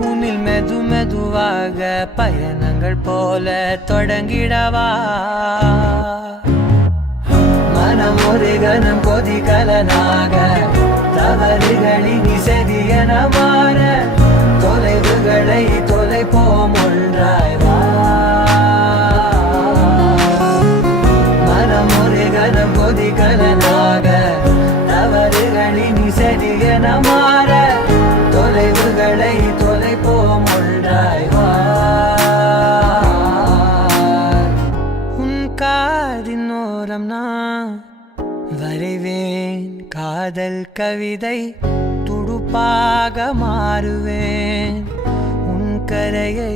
உன்னில் மெது மெதுவாக பயணங்கள் போல தொடங்கிடவா மனம் ஒரு கணம் கொதிகலனாக தவறுகளின் இசதியன மாற தொலைவுகளை தொலைப்போம் ஒன்றாய் வா மனம் ஒரு கணம் கொதிகலனாக தவறுகளின் இசதியன மாற தொலைவுகளை தொலைப்போம் ஒன்றாய் வா உன் காதின் ஓரம் நான் வரைவேன் காதல் கவிதை துடுப்பாக மாறுவேன் உன் கரையை